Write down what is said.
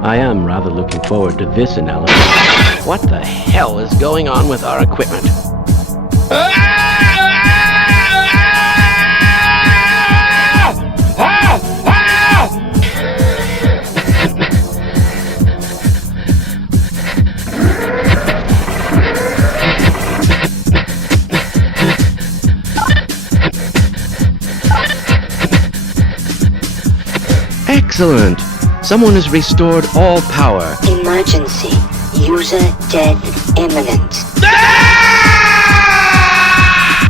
I am rather looking forward to this analysis. What the hell is going on with our equipment? Excellent! Someone has restored all power. Emergency. User death imminent.